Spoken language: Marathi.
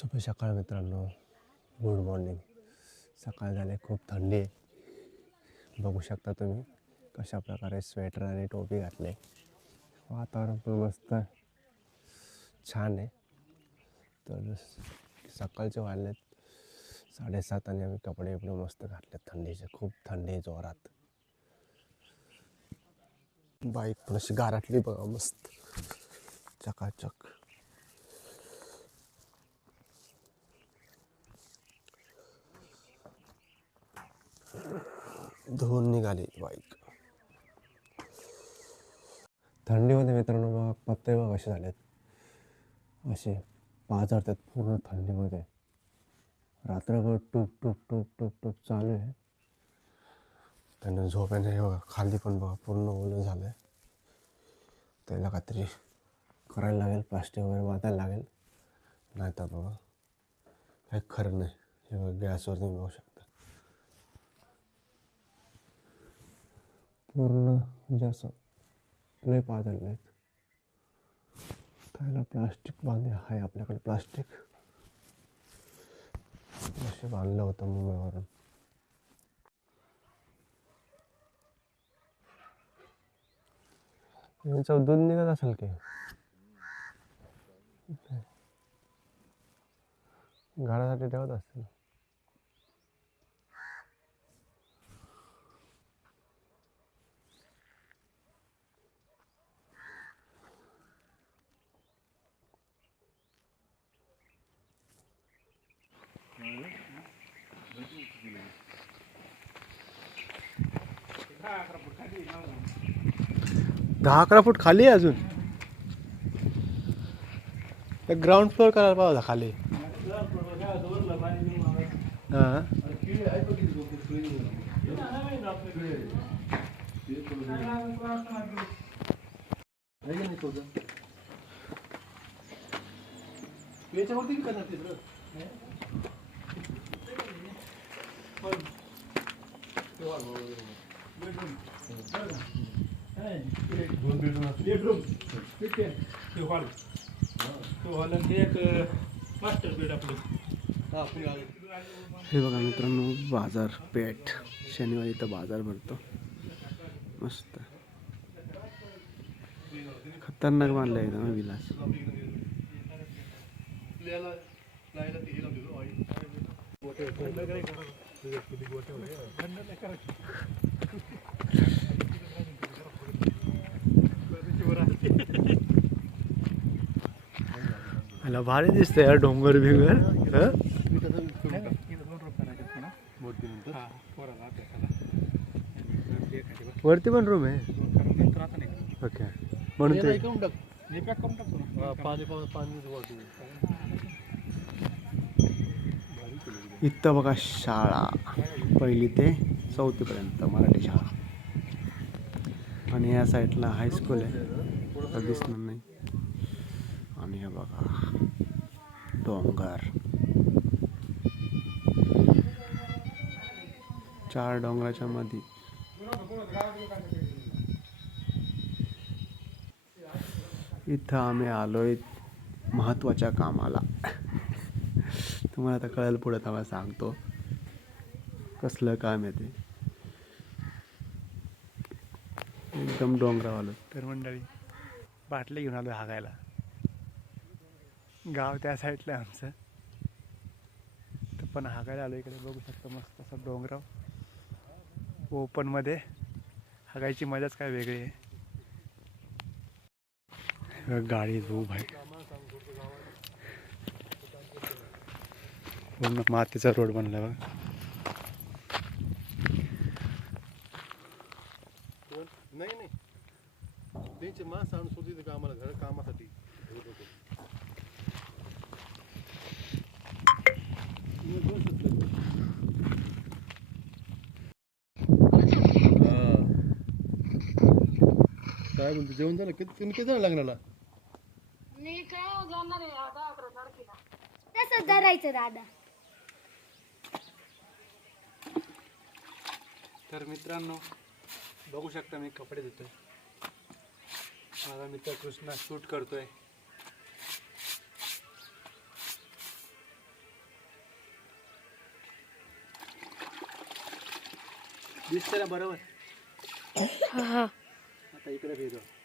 शुभ सकाळ मित्रांनो. गुड मॉर्निंग सकाळ झाले खूप थंडी आहे. बघू शकता तुम्ही कशा प्रकारे स्वेटर आणि टोपी घातले. वातावरण पण मस्त छान आहे. तर सकाळचे वाढलेत साडेसात आणि आम्ही कपडे बिपडे मस्त घातले थंडीचे. खूप थंडी आहे जोरात. बाईक पण अशी गारटली बघा मस्त. चकाचक. धुवून निघाली बाईक. थंडीमध्ये मित्रांनो बघा पत्ते बघ असे झालेत. असे पाझरतात पूर्ण थंडीमध्ये. रात्रभर टूप टूप टूप टूप टूप चालू आहे. त्यांना झोपेने बघा. खाली पण बघा पूर्ण ओलं झालं आहे त्याला काहीतरी करायला लागेल प्लास्टिक वगैरे बांधायला लागेल. नाही तर बघा काही खरं नाही. हे बघा गॅसवर तुम्ही बघू शकता. पूर्ण म्हणजे असं लय पाजळले आहेत. त्याला प्लास्टिक बांधले आहे आपल्याकडे प्लास्टिक असे बांधलं होतं मुंबईवरून यांचं दूध निघत असेल की? घरासाठी ठेवत असतील. दहा अकरा फूट खाली आहे अजून. ग्राउंड फ्लोअर करायला पाहिजे खाली. हां. करणार दोन बेडरूम ते हॉल तो हॉल आणि एक मास्टर बेड आपलं हे बघा मित्रांनो बाजारपेठ शनिवारी इथं बाजार भरतो. मस्त. खतरनाक बांधलं एकदम विलास. मला भारी दिसतंय यार डोंगर बिंगर. हं? वरती पण रूम आहे. ओके म्हणून ते इथं बघा शाळा. पहिली ते चौथीपर्यंत मराठी शाळा. आणि या साईडला हायस्कूल आहे. दिसणार नाही. आणि हे बघा. डोंगर. चार डोंगराच्या मध्ये इथं आम्ही आलोय महत्त्वाच्या कामाला. तुम्हाला आता कळेल पुढे तेव्हा सांगतो. कसलं काम आहे ते. एकदम डोंगरावालं. तर मंडळी बाटले घेऊन आलो हागायला. गाव त्या साईडला आमचं. तर पण हागायला आलो इकडे बघू शकतो मस्त असं डोंगराव. ओपनमध्ये हागायची मजाच काय वेगळी आहे. गाडी उभा आहे. पूर्ण मातीचा रोड बनला बघ. नाही नाही. त्यांचे माणसं आणून सोडते कामाला घर कामासाठी. काय म्हणतो? जेवण झालं? किती तुम्ही किती जण लग्नाला मी काय हो, जाणार आहे. आता अकरा तारखेला. तसंच धरायचं दादा. तर मित्रांनो बघू शकता मी कपडे देतोय माझा मित्र कृष्णा शूट करतोय. दिसतं ना बरोबर? हा हा आता इकडे फिरव